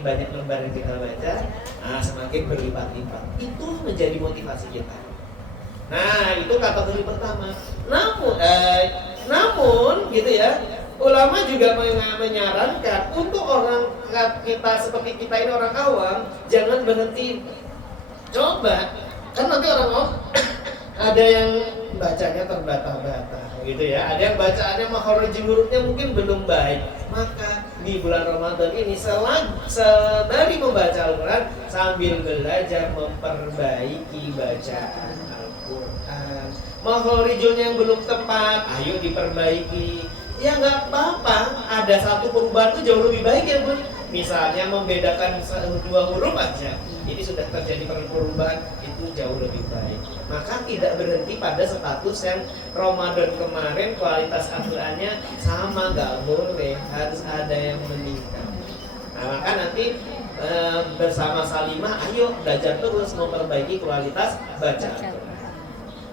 semakin banyak lembar yang kita baca, semakin berlipat-lipat. Itu menjadi motivasi kita. Nah, itu kategori pertama. Namun gitu ya, ulama juga menyarankan untuk orang kita seperti kita ini orang awam, jangan berhenti. Coba, kan nanti orang awam ada yang bacanya terbata-bata gitu ya, ada yang bacaannya makhraj hurufnya mungkin belum baik. Maka di bulan Ramadan ini sembari membaca Al-Quran sambil belajar memperbaiki bacaan Al-Quran. Makharijnya yang belum tepat, ayo diperbaiki. Ya nggak apa-apa, ada satu perubahan itu jauh lebih baik ya Bun. Misalnya membedakan dua huruf aja, ini sudah terjadi perubahan, itu jauh lebih baik. Maka tidak berhenti pada status yang Ramadan kemarin kualitas Al-Qurannya sama, nggak boleh, harus ada yang meningkat. Nah maka nanti bersama Salimah, ayo belajar terus memperbaiki kualitas bacaan.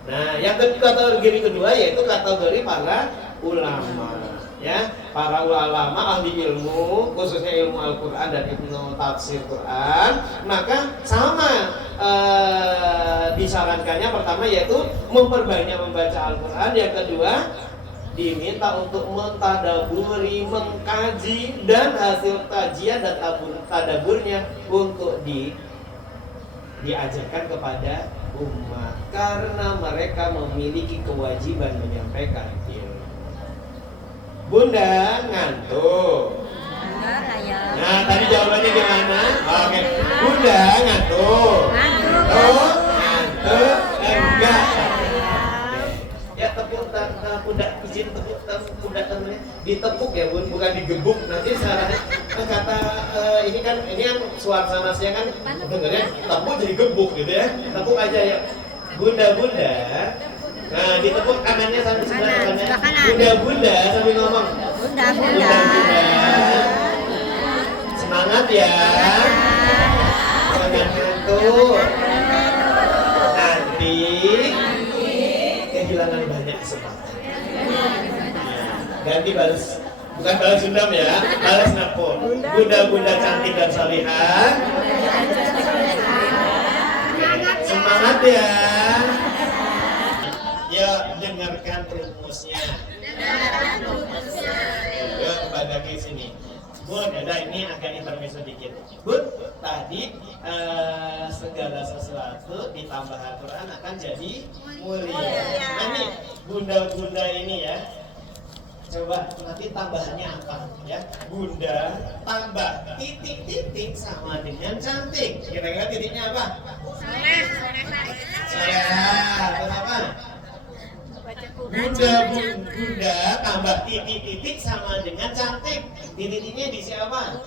Nah yang kategori kedua yaitu kategori para ulama, ya, para ulama ahli ilmu, khususnya ilmu Al-Quran dan ilmu tafsir Quran. Maka sama disarankannya pertama yaitu memperbanyak membaca Al-Quran. Yang kedua diminta untuk mentadaburi, mengkaji, dan hasil kajian dan tadaburnya untuk diajarkan kepada umat, karena mereka memiliki kewajiban menyampaikan ilmu. Bunda ngantuk. Nah tadi jawabannya gimana? Oke. Bunda ngantuk. Ngantuk enggak. Ya tepuk pundak, izin tepuk pundak temennya. Ditepuk ya Bun, bukan digebuk. Nanti salah kata ini kan suasananya kan dengarnya tepuk jadi gebuk gitu ya. Tepuk aja ya. Bunda. Nah, ditepuk kanannya sambil sebelah kanan. Bunda sambil ngomong. Bunda. Semangat ya. Jangan ngantuk. Nanti kehilangan banyak kesempatan. Ganti balas, bukan balas dendam ya, balas nelpon. Bunda cantik dan salihah. Semangat ya. Ya, dengarkan rumusnya. Ya, kepada ke sini. Bun, ini agak intermezzo dikit. Bun, tadi segala sesuatu ditambah Al-Quran akan jadi mulia. Nah nih, bunda ini ya. Coba nanti tambahannya apa ya? Bunda tambah titik sama dengan cantik. Kira-kira titiknya apa? Soleh. Kenapa? Bunda tambah titik sama dengan cantik. Titiknya di siapa?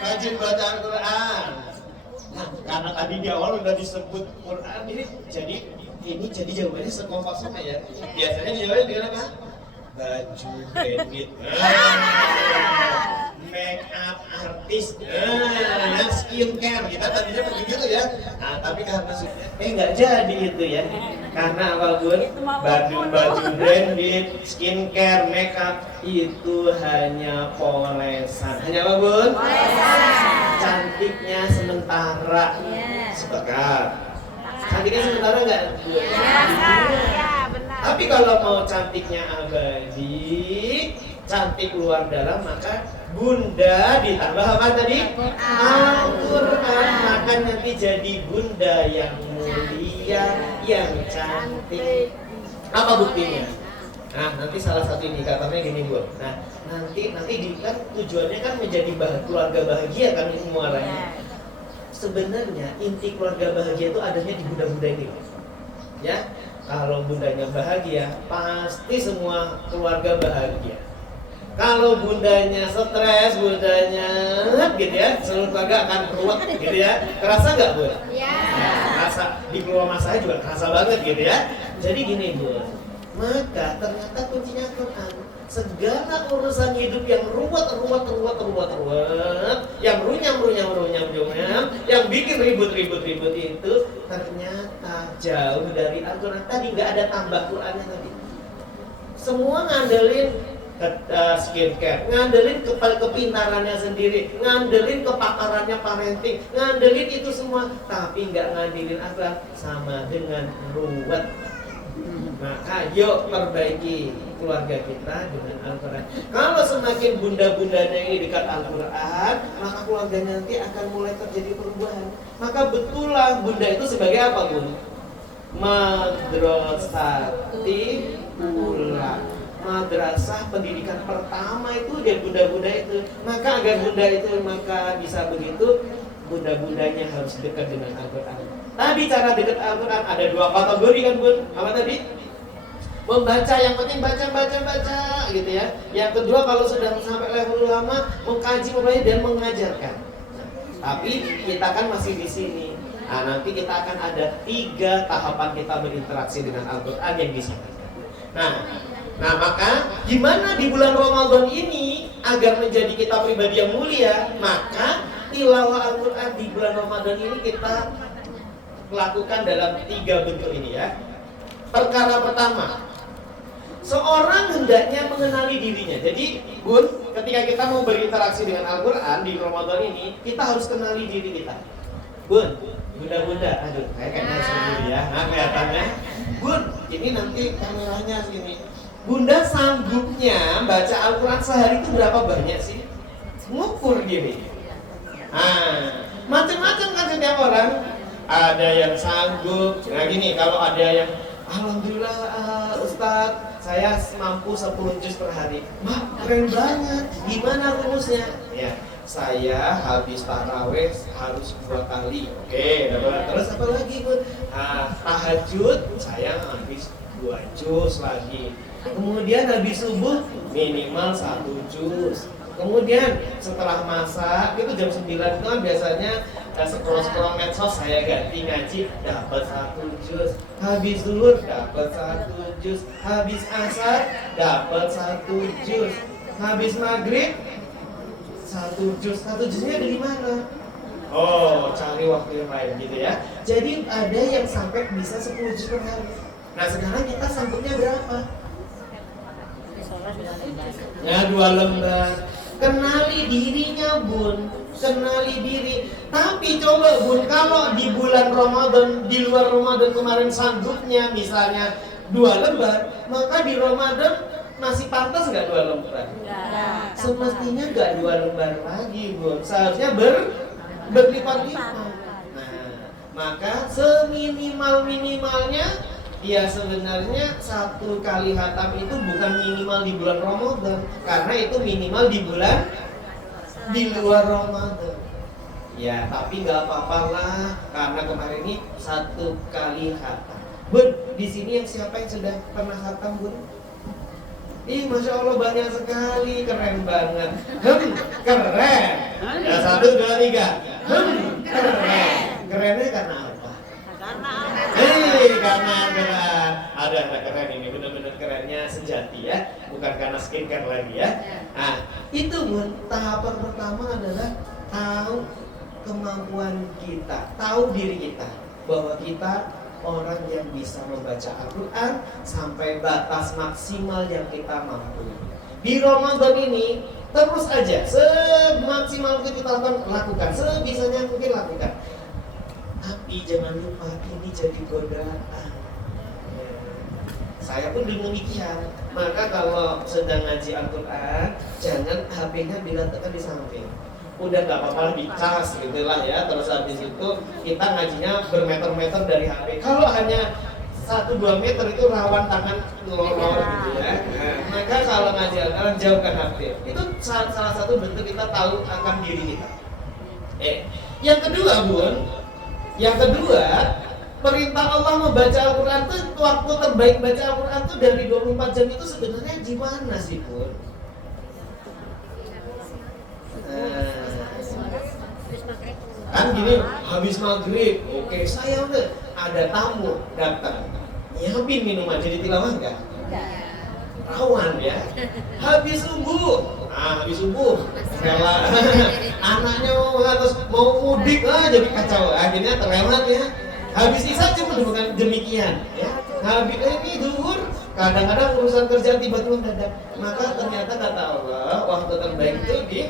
Rajin baca Al-Quran. Nah, karena tadi di awal udah disebut Quran, ini jadi jawabannya sekompak sama ya. Biasanya dijawabnya dengan apa? Baju branded, make up artis, skincare. Kita tadinya begitu ya. Nah, tapi karena nggak jadi itu ya. Karena apapun baju branded, skincare, make up itu hanya polesan. Hanya apa Bun? Polesan. Cantiknya sementara. Sepakat. Cantiknya sementara nggak? Iya. Tapi kalau mau cantiknya abadi, cantik luar dalam, maka Bunda ditambah apa tadi? Al-Quran. Maka nanti jadi Bunda yang mulia, yang cantik. Apa buktinya? Nah, nanti salah satu indikatornya gini Bu. Nah, nanti kan tujuannya kan menjadi keluarga bahagia kan ini muaranya. Sebenarnya inti keluarga bahagia itu adanya di bunda-bunda ini. Ya. Kalau bundanya bahagia, pasti semua keluarga bahagia. Kalau bundanya stres, bundanya gitu ya, seluruh keluarga akan ruwet gitu ya. Kerasa nggak Bun? Iya. Nah, kerasa di keluarga saya juga kerasa banget gitu ya. Jadi gini Bun, maka ternyata kuncinya Quran. Segala urusan hidup yang ruwet, yang runyam, yang bikin ribut itu ternyata jauh dari Al-Quran. Tadi nggak ada tambah Qurannya tadi. Semua ngandelin skincare, ngandelin kepintarannya sendiri, ngandelin kepakarannya parenting, ngandelin itu semua, tapi nggak ngandelin apa? Sama dengan ruwet. Maka yuk perbaiki keluarga kita dengan Al-Quran. Kalau semakin bunda-bundanya ini dekat Al-Quran, maka keluarganya nanti akan mulai terjadi perubahan. Maka betullah bunda itu sebagai apa, Bun? Madrasati ula. Madrasah pendidikan pertama itu dia bunda-bunda itu. Maka agar bunda itu maka bisa begitu, bunda-bundanya harus dekat dengan Al-Quran. Tadi cara dekat Al-Quran ada 2 kategori kan, Bun? Apa tadi? Membaca, yang penting baca gitu ya. Yang kedua kalau sudah sampai level ulama, mengkaji, membaca dan mengajarkan. Tapi kita kan masih di sini. Nah, nanti kita akan ada 3 tahapan kita berinteraksi dengan Al-Quran yang disampaikan. Nah, maka gimana di bulan Ramadan ini agar menjadi kita pribadi yang mulia? Maka tilawah Al-Quran di bulan Ramadan ini kita lakukan dalam 3 bentuk ini ya. Perkara pertama, seorang hendaknya mengenali dirinya. Jadi, Bun, ketika kita mau berinteraksi dengan Al-Quran di Ramadan ini, kita harus kenali diri kita. Bun, bunda-bunda, aduh, kayaknya sendiri ya. Nah, kelihatannya, Bun, ini nanti kameranya sini. Bunda sanggupnya baca Al-Quran sehari itu berapa banyak sih? Ngukur gini. Nah, macam-macam kan setiap orang. Ada yang sanggup. Nah gini, kalau ada yang alhamdulillah Ustadz, saya mampu 10 juz per hari. Wah, keren banget. Gimana rumusnya? Ya, saya habis taraweh harus 2 kali. Oke, terus apa lagi, Bun? Tahajud saya habis 2 juz lagi. Kemudian habis subuh minimal 1 juz. Kemudian setelah masak itu jam 9 itu kan biasanya scroll medsos, saya ganti ngaji dapat 1 juz. Habis zuhur dapat 1 juz. Habis asar dapat 1 juz. Habis maghrib 1 juz. 1 juznya dari mana? Oh, cari waktu yang lain gitu ya. Jadi ada yang sampai bisa 10 juz per hari. Nah sekarang kita sanggupnya berapa? Ya 2 lembar. Kenali dirinya, Bun. Kenali diri. Tapi coba, Bun, kalau di bulan Ramadan, di luar Ramadan kemarin sanggupnya misalnya 2 lembar, maka di Ramadan masih pantas nggak 2 lembar? Enggak. Semestinya nggak 2 lembar lagi, Bun. Seharusnya berlipat-lipat. Nah, maka seminimal-minimalnya ya sebenarnya 1 kali khatam itu bukan minimal di bulan Ramadan, karena itu minimal di bulan di luar Ramadan. Ya, tapi nggak apa-apa lah, karena kemarin ini 1 kali khatam. Bun, di sini yang siapa yang sudah pernah khatam, Bun? Ih, Masya Allah banyak sekali, keren banget. Keren. Ya 1, 2, 3. Keren. Kerennya karena apa? Karena ada keren ini, benar-benar kerennya sejati ya, bukan karena skincare lagi ya. Nah, itu Bun, tahapan pertama adalah tahu kemampuan kita, tahu diri kita, bahwa kita orang yang bisa membaca Al-Quran sampai batas maksimal yang kita mampu. Di Ramadan ini terus aja, semaksimal mungkin kita lakukan, sebisanya mungkin lakukan. Tapi jangan lupa ini jadi godaan. Saya pun demikian. Maka kalau sedang ngaji Al-Quran, jangan HP-nya diletakkan di samping. Udah gak apa-apa dicas gitu lah ya. Terus habis itu kita ngajinya bermeter-meter dari HP. Kalau hanya 1-2 meter itu rawan tangan lolor gitu ya. Nah, maka kalau ngaji Al-Quran jauhkan HP. Itu salah satu bentuk kita tahu akan diri kita. Yang kedua, Bun, perintah Allah membaca Al-Quran itu waktu terbaik baca Al-Quran itu dari 24 jam itu sebenarnya gimana sih, Bun? Kan gini, habis maghrib, oke, saya udah ada tamu datang, nyiapin minuman, jadi tilawah enggak? Rawan ya. Habis subuh, anaknya mau mudik, jadi kacau, akhirnya terlewat ya. Habis isya cuma bukan demikian ya. Habis ini zuhur kadang-kadang urusan kerja tiba-tiba mendadak. Maka ternyata kata Allah waktu terbaik itu di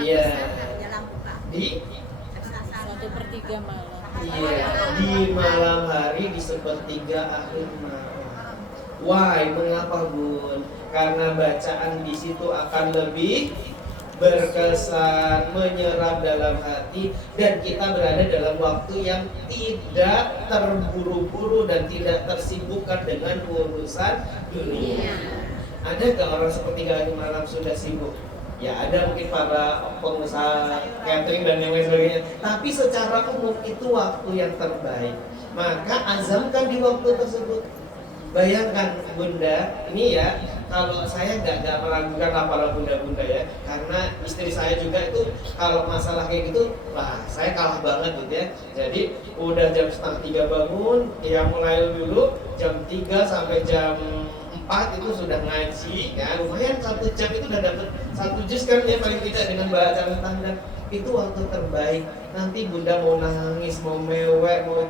iya di 1/3 malam. iya di malam hari di 1/3 akhir malam. Why? Mengapa Bun? Karena bacaan di situ akan lebih berkesan, menyerap dalam hati, dan kita berada dalam waktu yang tidak terburu-buru dan tidak tersibukkan dengan urusan dunia. Ada gak orang sepertiga hari malam sudah sibuk? Ya ada mungkin para pengusaha catering dan yang lain sebagainya. Tapi secara umum itu waktu yang terbaik. Maka azamkan di waktu tersebut. Bayangkan Bunda, ini ya, kalau saya nggak meragukan para bunda-bunda ya, karena istri saya juga itu kalau masalah kayak gitu, wah saya kalah banget gitu ya. Jadi udah jam 2:30 bangun, dia mulai dulu jam 3 sampai jam 4 itu sudah ngaji ya, lumayan 1 jam itu udah dapet 1 juz kan ya paling tidak dengan bacaan tanda. Itu waktu terbaik. Nanti Bunda mau nangis, mau mewek, mau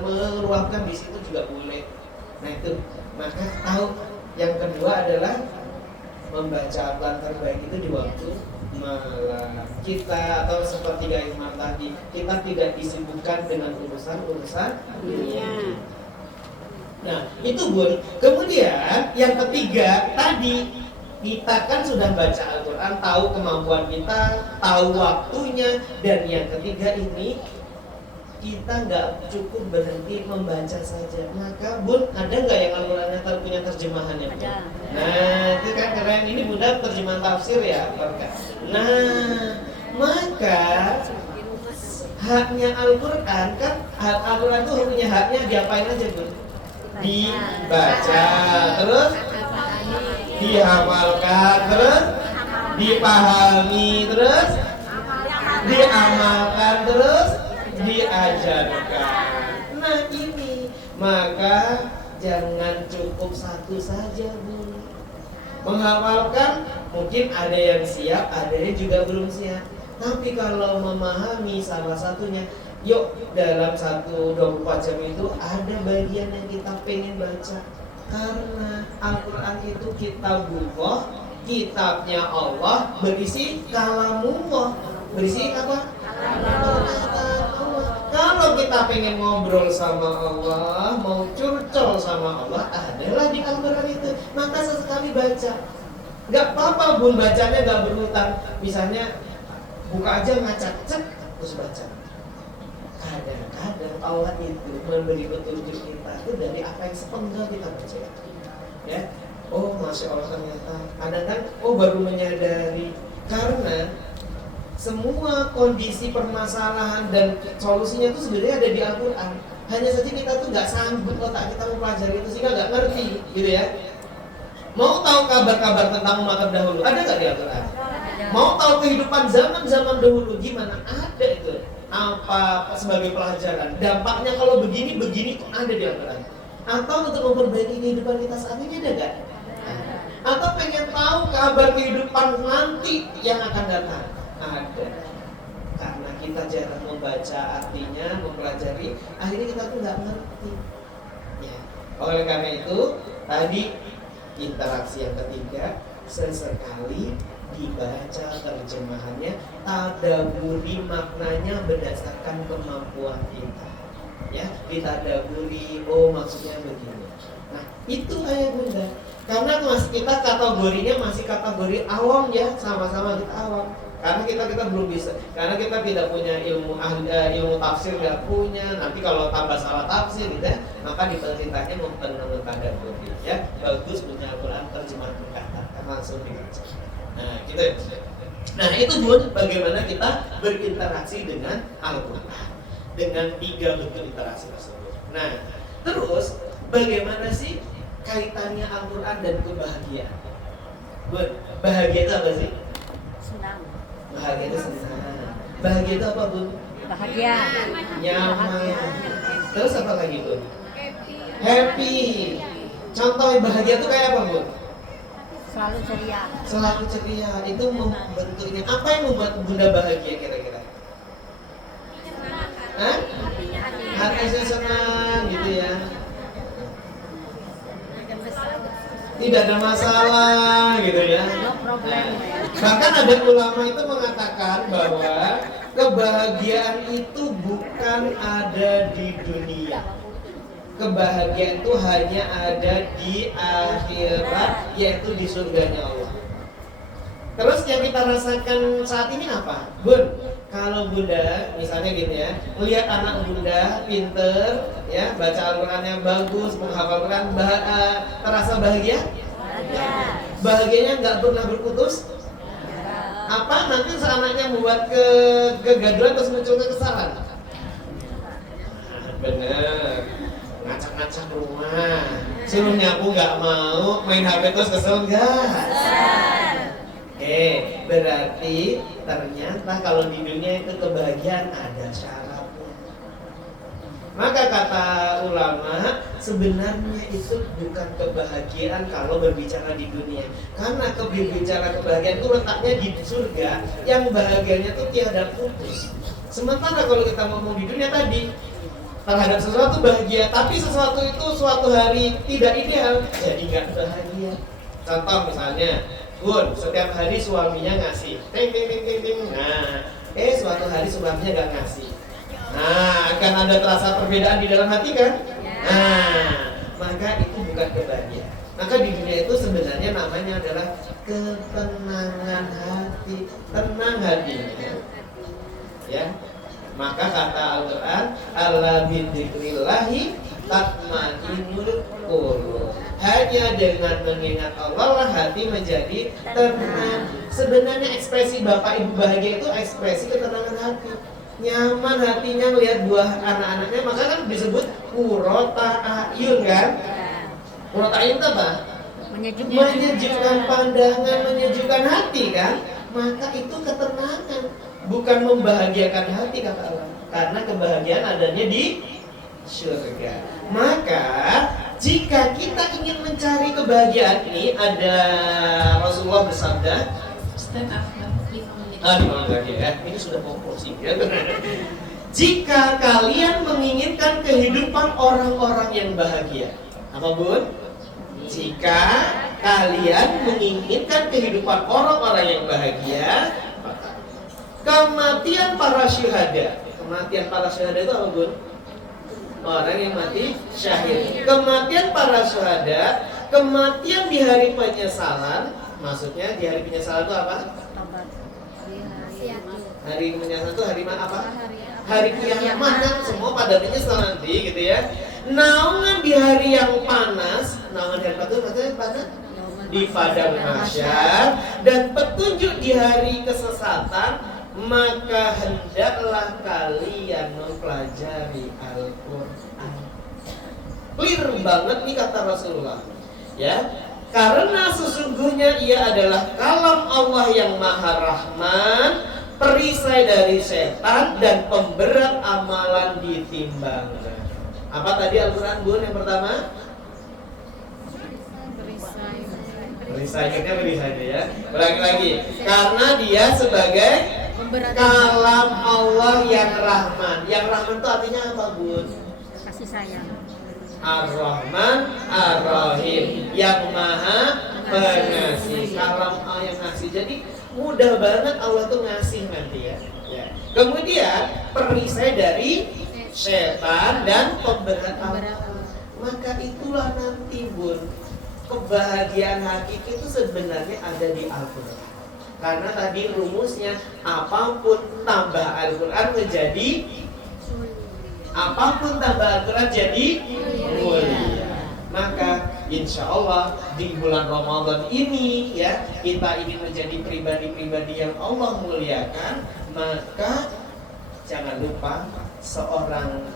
meluapkan di situ juga boleh. Nah itu, maka tahu yang kedua adalah membaca Al-Quran terbaik itu di waktu malam. Kita atau seperti Imam tadi, kita tidak disibukkan dengan urusan-urusan dunia. Nah itu Bun. Kemudian yang ketiga tadi, kita kan sudah baca Al-Quran, tahu kemampuan kita, tahu waktunya. Dan yang ketiga ini, kita nggak cukup berhenti membaca saja. Maka Bun, ada nggak yang Al-Qurannya punya terjemahannya? Ada. Nah, itu kan keren. Ini Bunda terjemahan tafsir ya, Barkah. Nah, maka haknya Al-Quran kan, Al-Quran itu punya haknya diapain aja Bun? Dibaca, terus dihafalkan, terus dipahami, terus diamalkan, terus diajarkan. Nah ini, maka jangan cukup satu saja Bu. Menghafalkan mungkin ada yang siap, ada yang juga belum siap. Tapi kalau memahami salah satunya, yuk dalam 24 jam itu ada bagian yang kita pengen baca. Karena Al-Quran itu kitabullah, kitabnya Allah, berisi kalamullah. Berisi apa? Kalau kita pengen ngobrol sama Allah, mau curcol sama Allah, adalah di Al-Quran itu. Maka sesekali baca. Gak apa-apa Bun, bacanya gak berhutang. Misalnya buka aja ngacak, cek, terus baca. Kadang-kadang Allah itu memberi petunjuk kita itu dari apa yang sepenggal kita baca. Ya, oh masya Allah ternyata. Kadang-kadang oh baru menyadari, karena semua kondisi permasalahan dan solusinya itu sebenarnya ada di Al-Quran. Hanya saja kita tuh nggak sanggup otak kita mempelajari itu sehingga nggak ngerti, gitu ya. Mau tahu kabar-kabar tentang umat terdahulu, ada nggak di Al-Quran? Mau tahu kehidupan zaman-zaman dahulu gimana? Ada itu. Apa sebagai pelajaran? Dampaknya kalau begini itu ada di Al-Quran. Atau untuk memperbaiki kehidupan kita saat ini ada nggak? Atau pengen tahu kabar kehidupan nanti yang akan datang? Ada. Karena kita jarang membaca artinya, mempelajari, akhirnya kita tuh nggak ngerti. Ya. Oleh karena itu, tadi interaksi yang ketiga, sesekali dibaca terjemahannya, tadaburi maknanya berdasarkan kemampuan kita. Ya, ditadaburi, oh maksudnya begini. Nah, itu ayah Bunda. Karena kita kategorinya masih kategori awam ya, sama-sama kita awam. Karena kita belum bisa, karena kita tidak punya ilmu tafsir, nggak punya. Nanti kalau tambah salah tafsir gitu ya, maka diperintahnya mentadaburi ya. Bagus punya Al-Quran terjemahan berkata, langsung dibaca. Nah, gitu ya. Nah, itu Bun, bagaimana kita berinteraksi dengan Al-Quran dengan 3 bentuk interaksi tersebut. Nah, terus bagaimana sih kaitannya Al-Quran dan kebahagiaan? Bun, bahagia itu apa sih? Senang. Bahagia itu senang. Bahagia itu apa Bun? Bahagia. Nyaman. Terus apa lagi Bun? Happy. Contoh bahagia itu kayak apa Bun? Selalu ceria. Selalu ceria. Itu bentuknya. Apa yang membuat Bunda bahagia kira-kira? Hah? Hatinya senang gitu ya. Tidak ada masalah gitu ya. Nah, bahkan ada ulama itu mengatakan bahwa kebahagiaan itu bukan ada di dunia. Kebahagiaan itu hanya ada di akhirat, yaitu di surganya Allah. Terus yang kita rasakan saat ini apa? Bun, kalau Bunda misalnya gini ya, melihat anak Bunda pinter ya, baca Al-Quran yang bagus, menghafal Quran, terasa bahagia? Bahagianya nggak pernah berputus? Apa nanti seanaknya membuat kegaduhan terus muncul kekesalan? Bener, ngacak-ngacak rumah, suruh nyapu nggak mau, main HP terus kesel nggak? Berarti ternyata kalau di dunia itu kebahagiaan ada syaratnya. Maka kata ulama, sebenarnya itu bukan kebahagiaan kalau berbicara di dunia. Karena berbicara kebahagiaan itu letaknya di surga, yang bahagianya itu tiada putus. Sementara kalau kita ngomong di dunia tadi, terhadap sesuatu bahagia, tapi sesuatu itu suatu hari tidak ideal, jadi nggak bahagia. Contoh misalnya, Bun, setiap hari suaminya ngasih, ting ting ting ting ting. Nah, suatu hari suaminya nggak ngasih. Nah, akan ada terasa perbedaan di dalam hati kan? Nah, maka itu bukan kebahagiaan. Maka di dunia itu sebenarnya namanya adalah ketenangan hati, tenang hatinya. Ya, maka kata Al-Quran, "Ala bidzikrillahi tatma'innul qulub." Hanya dengan mengingat Allah lah hati menjadi tenang. Sebenarnya ekspresi Bapak Ibu bahagia itu ekspresi ketenangan hati. Nyaman hatinya melihat buah anak-anaknya, maka kan disebut qurrata a'yun kan? Qurrata a'yun itu apa? Menyejukkan pandangan, menyejukkan hati kan? Maka itu ketenangan, bukan membahagiakan hati kata Allah. Karena kebahagiaan adanya di surga. Maka jika kita ingin mencari kebahagiaan ini, ada Rasulullah bersabda, stand up 5 menit. 5 menit lagi ya. Ini sudah proporsi ya. Jika kalian menginginkan kehidupan orang-orang yang bahagia, apa Bun? Jika kalian menginginkan kehidupan orang-orang yang bahagia, kematian para syuhada. Kematian para syuhada itu apa Bun? Orang yang mati syahid. Kematian para syuhada, kematian di hari penyesalan. Maksudnya di hari penyesalan itu apa? Hari penyesalan itu hari apa? Hari kiamat kan, semua pada menyesal nanti gitu ya. Naungan di hari yang panas, naungan di hari panas maksudnya panas di padang mahsyar, dan petunjuk di hari kesesatan. Maka hendaklah kalian mempelajari Al-Quran. Clear banget nih kata Rasulullah, ya. Karena sesungguhnya ia adalah kalam Allah yang Maha Rahman, perisai dari setan dan pemberat amalan ditimbangkan. Apa tadi Al-Quran Bun yang pertama? Perisainya ya. Ulangi lagi. Karena dia sebagai kalam Allah yang Rahman. Yang Rahman itu artinya apa Bun? Kasih sayang. Ar-Rahman, Ar-Rahim, yang Maha Pengasih. Kalam Allah yang ngasih. Jadi mudah banget Allah tuh ngasih nanti ya. Kemudian perisai dari setan dan pemberat amalan. Maka itulah nanti Bun, kebahagiaan hakiki itu sebenarnya ada di Al-Quran. Karena tadi rumusnya, apapun tambah Al-Quran menjadi, apapun tambah Al-Quran jadi mulia. Maka insya Allah di bulan Ramadan ini ya, kita ingin menjadi pribadi-pribadi yang Allah muliakan. Maka jangan lupa seorang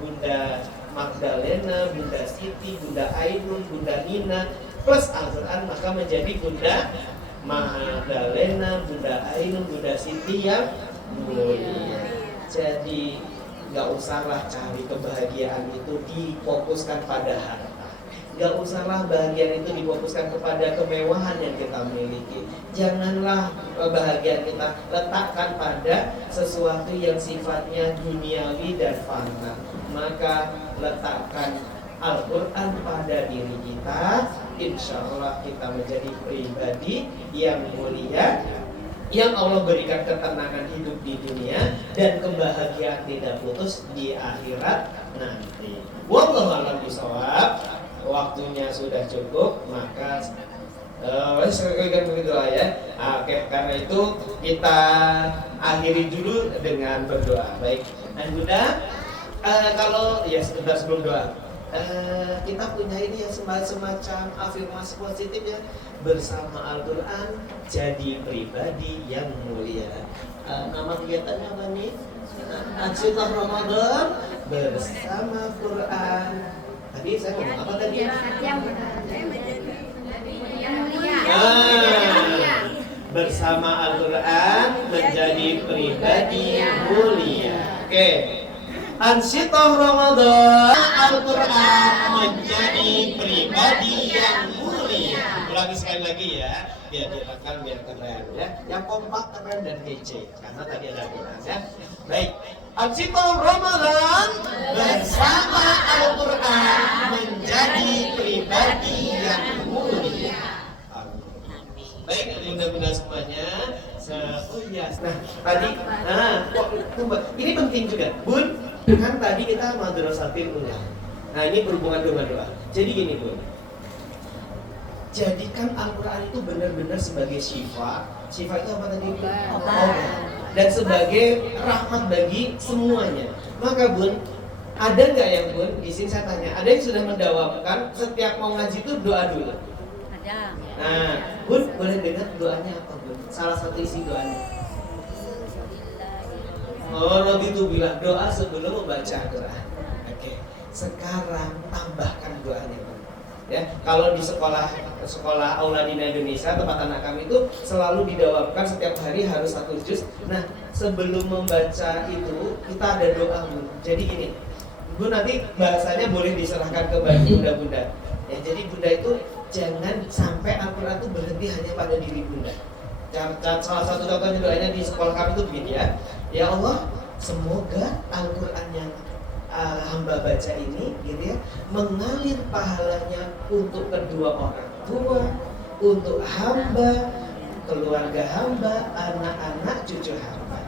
Bunda Magdalena, Bunda Siti, Bunda Ainun, Bunda Nina plus Al-Quran, maka menjadi Bunda Magdalena, Bunda Ainun, Bunda Siti yang mulia. Jadi nggak usahlah cari kebahagiaan itu difokuskan pada harta. Gak usahlah bahagia itu difokuskan kepada kemewahan yang kita miliki. Janganlah bahagia kita letakkan pada sesuatu yang sifatnya duniawi dan fana. Maka letakkan Al-Quran pada diri kita, insya Allah kita menjadi pribadi yang mulia, yang Allah berikan ketenangan hidup di dunia dan kebahagiaan tidak putus di akhirat nanti. Wallahu a'lam bishawab. Waktunya sudah cukup, maka sekalian berdoa ya. Oke, karena itu kita akhiri dulu dengan berdoa. Baik, dan Bunda, kalau ya sebentar sebelum doa, kita punya ini ya semacam afirmasi positif ya. Bersama Al-Quran jadi pribadi yang mulia. Nama kegiatannya apa nih? Ansilah Ramadan bersama Quran. Tadi saya ngomong apa tadi? Bersama Al-Quran menjadi pribadi mulia. Oke. Ansitoh Ramadan Al-Quran menjadi pribadi yang mulia. Ulangi sekali lagi ya, biar direkam biar keren ya. Yang kompak, keren dan kece. Karena tadi ada Al-Quran ya. Baik. Ansitoh Ramadan bersama Al-Quran menjadi pribadi yang mulia. Baik, bunda-bunda semuanya. Oh iya, nah tadi, ini penting juga, Bun. Kan tadi kita madrasatil ulang. Nah ini berhubungan dengan doa. Jadi gini Bun, jadikan Al-Quran itu benar-benar sebagai syifa. Syifa itu apa tadi? Obat. Dan sebagai rahmat bagi semuanya. Maka Bun, ada nggak yang Bun? Di sini saya tanya, ada yang sudah mendawamkan setiap mau ngaji itu doa dulu? Ada. Nah, Bun boleh dengar doanya apa Bun? Salah satu isi doanya. Oh, Nabi itu bilang doa sebelum membaca Al-Quran. Oke, sekarang tambahkan doanya Bun. Ya, kalau di sekolah Auladina Indonesia tempat anak kami itu selalu didawamkan setiap hari harus 1 juz. Nah, sebelum membaca itu kita ada doa Bun. Jadi gini, Bun nanti bahasanya boleh diserahkan ke bunda-bunda. Ya, jadi bunda itu jangan sampai Al-Quran itu berhenti hanya pada diri bunda. Salah satu contohnya doanya di sekolah kami itu begini ya. Ya Allah, semoga Al-Quran yang hamba baca ini gitu ya, mengalir pahalanya untuk kedua orang tua, untuk hamba, keluarga hamba, anak-anak, cucu hamba,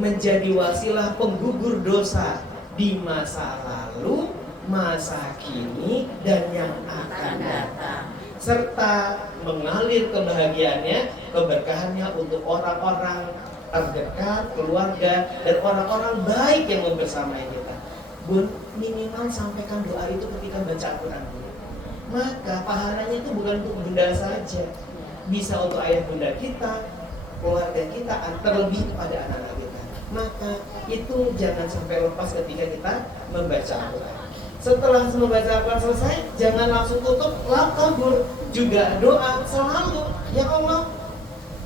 menjadi wasilah penggugur dosa di masa lalu, masa kini, dan yang akan datang, serta mengalir kebahagiaannya, keberkahannya untuk orang-orang terdekat, keluarga, dan orang-orang baik yang membersamai kita. Bun, minimal sampaikan doa itu ketika baca Al-Quran. Maka pahalanya itu bukan untuk bunda saja, bisa untuk ayah bunda kita, keluarga kita, terlebih kepada anak-anak kita. Maka itu jangan sampai lepas ketika kita membaca Al-Quran. Setelah membaca Al-Quran selesai, jangan langsung tutup, kabur. Juga doa selalu, ya Allah,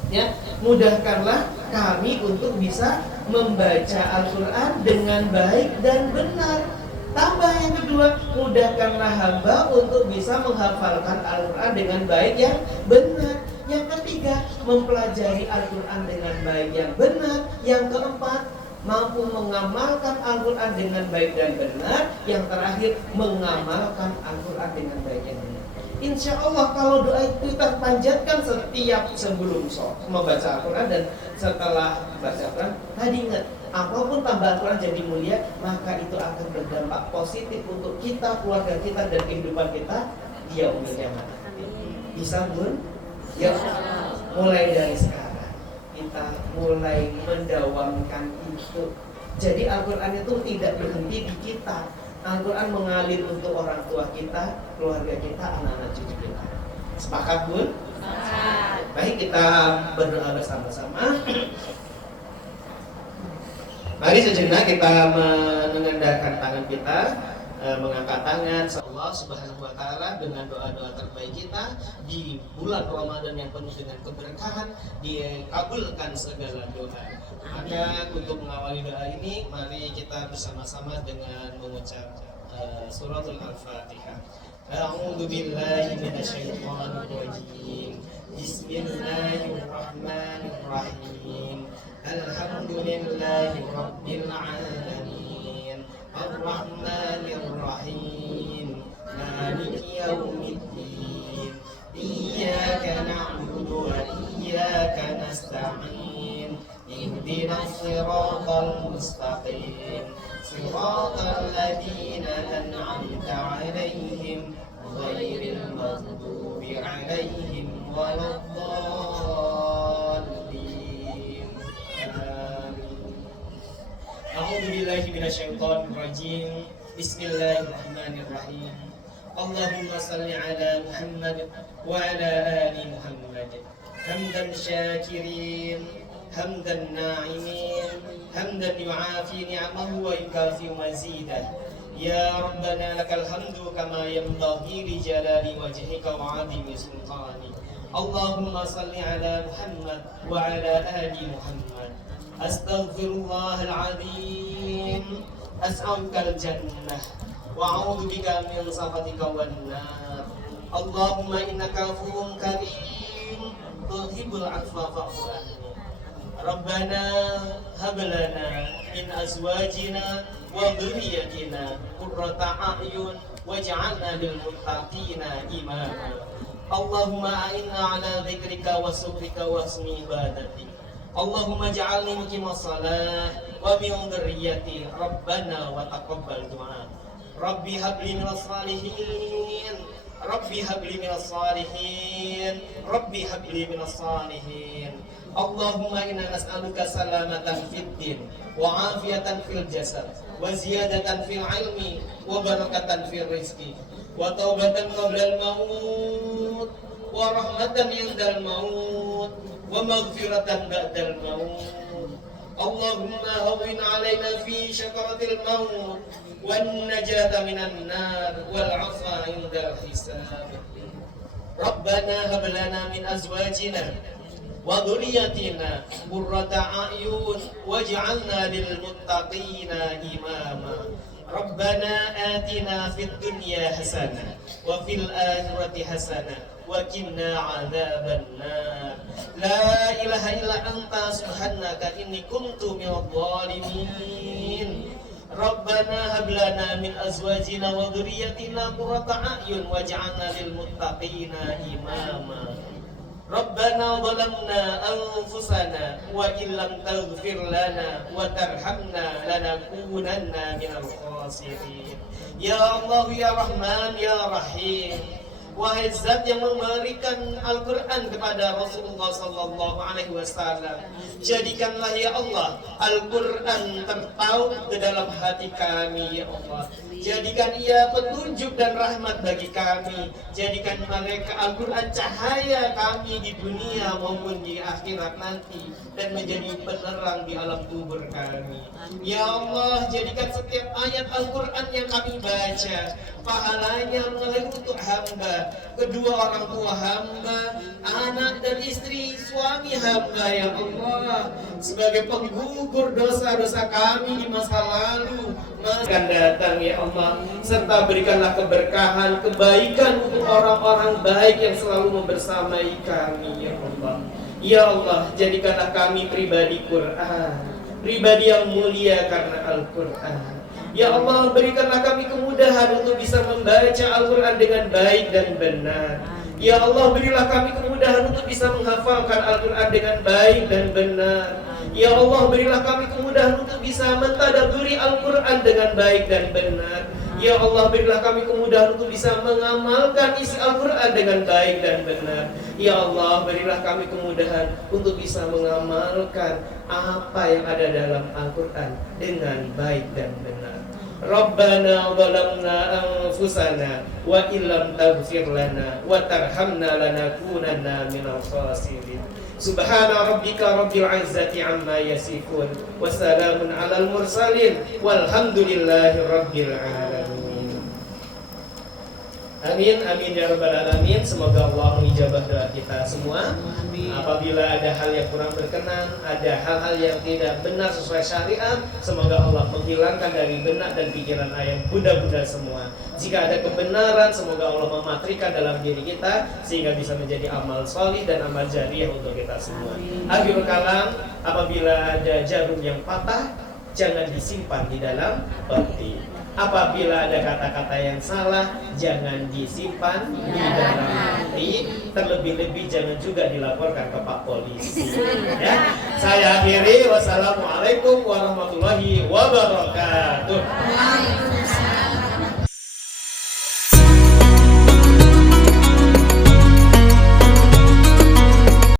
ya mudahkanlah kami untuk bisa membaca Al-Quran dengan baik dan benar. Tambah yang kedua, mudahkanlah hamba untuk bisa menghafalkan Al-Quran dengan baik yang benar. Yang ketiga, mempelajari Al-Quran dengan baik yang benar. Yang keempat, mampu mengamalkan Al-Quran dengan baik dan benar. Yang terakhir, mengamalkan Al-Quran dengan baik dan benar. Insya Allah kalau doa itu kita panjatkan setiap sebelum membaca Al-Quran dan setelah baca Al-Quran, tadi ingat, apapun tambah Al-Quran jadi mulia, maka itu akan berdampak positif untuk kita, keluarga kita, dan kehidupan kita di yaumul kiamat. Bisa Bun? Ya, mulai dari sekarang kita mulai mendawamkan itu. Jadi Al-Quran itu tidak berhenti di kita. Al-Quran mengalir untuk orang tua kita, keluarga kita, anak-anak cucu kita. Sepakat Bun? Baik, kita berdoa bersama-sama. Mari sejenak kita mengendahkan tangan kita, mengangkat tangan. Allah Subhanahu wa Ta'ala dengan doa-doa terbaik kita di bulan Ramadan yang penuh dengan keberkahan, dikabulkan segala doa. Maka untuk mengawali doa ini, mari kita bersama-sama dengan mengucap suratul Al-Fatihah. أعوذ بالله من الشيطان الرجيم بسم الله الرحمن الرحيم الحمد لله رب العالمين الرحمن الرحيم مالك يوم الدين إياك نعبد وإياك نستعين اهدنا الصراط المستقيم صراط الذين أنعمت عليهم غير المغضوب عليهم ولا الضالين آمين. أعوذ بالله من الشيطان الرجيم بسم الله الرحمن الرحيم اللهم صل على محمد وعلى آل محمد حمدا شاكرين حمدا ناعمين حمدا يعافي نعمه ويكافئ مزيده يا ربنا لك الحمد كما ينبغي لجلال وجهك وعظيم سلطانك اللهم صل على محمد وعلى آل محمد أستغفر الله العظيم أسألك الجنة وأعوذ بك من سخطك والنار اللهم إنك عفو كريم تحب العفو فاعف عني ربنا هب لنا من أزواجنا وذريتنا قرة أعين واجعلنا للمتقين إماما اللهم أعنا على ذكرك وشكرك وحسن عبادتك اللهم اجعلني مقيم الصلاة ومن ذريتي ربنا وتقبل دعاء ربي هب لي من الصالحين ربي هب لي من الصالحين ربي هب لي من الصالحين اللهم إنا نسألك سلامة في الدين وعافية في الجسد وزيادة في العلم وبركة في الرزق وتوبة قبل الموت ورحمة عند الموت ومغفرة بعد الموت اللهم هون علينا في شكرة الموت والنجاة من النار والعفو عند الحساب ربنا هب لنا من أزواجنا وذريتنا قرة أعين واجعلنا للمتقين إماما ربنا آتنا في الدنيا حسنة وفي الآخرة حسنة وقنا عذاب النار لا إله إلا أنت سبحانك إني كنت من الظالمين ربنا هب لنا من أزواجنا وذريتنا قرة أعين واجعلنا للمتقين إماما ربنا ظلمنا أنفسنا وإن لم تغفر لنا وترحمنا لنكونن من الخاسرين يا الله يا رحمن يا رحيم wahai zat yang memberikan Al-Quran kepada Rasulullah Sallallahu Alaihi Wasallam, jadikanlah ya Allah Al-Quran terpaut di dalam hati kami ya Allah. Jadikan ia petunjuk dan rahmat bagi kami. Jadikan mereka Al-Quran cahaya kami di dunia maupun di akhirat nanti, dan menjadi penerang di alam kubur kami. Ya Allah, jadikan setiap ayat Al-Quran yang kami baca pahalanya mengalir untuk hamba, kedua orang tua hamba, anak dan istri, suami hamba ya Allah, sebagai penggugur dosa-dosa kami di masa lalu akan datang ya Allah, serta berikanlah keberkahan, kebaikan untuk orang-orang baik yang selalu membersamai kami ya Allah. Ya Allah, jadikanlah kami pribadi Quran, pribadi yang mulia karena Al-Quran. Ya Allah, berikanlah kami kemudahan untuk bisa membaca Al-Quran dengan baik dan benar. Ya Allah, berilah kami kemudahan untuk bisa menghafalkan Al-Quran dengan baik dan benar. Ya Allah, berilah kami kemudahan untuk bisa mentadabburi Al-Quran dengan baik dan benar. Ya Allah, berilah kami kemudahan untuk bisa mengamalkan isi Al-Quran dengan baik dan benar. Ya Allah, berilah kami kemudahan untuk bisa mengamalkan apa yang ada dalam Al-Quran dengan baik dan benar. Rabbana zalamna anfusana wa illam taghfir lana wa tarhamna lanakunanna minal khasirin. Subhana rabbika rabbil izzati amma yasifun wa salamun alal mursalin walhamdulillahi rabbil alamin. Amin, amin ya rabbal alamin. Semoga Allah mengijabah doa kita semua. Apabila ada hal yang kurang berkenan, ada hal-hal yang tidak benar sesuai syariat, semoga Allah menghilangkan dari benak dan pikiran ayam bunda-bunda semua. Jika ada kebenaran, semoga Allah mematrikan dalam diri kita sehingga bisa menjadi amal solih dan amal jariah untuk kita semua. Akhirul kalam, apabila ada jarum yang patah, jangan disimpan di dalam peti. Apabila ada kata-kata yang salah, jangan disimpan di dalam hati. Terlebih-lebih jangan juga dilaporkan ke Pak Polisi. Ya, saya akhiri. Wassalamualaikum warahmatullahi wabarakatuh.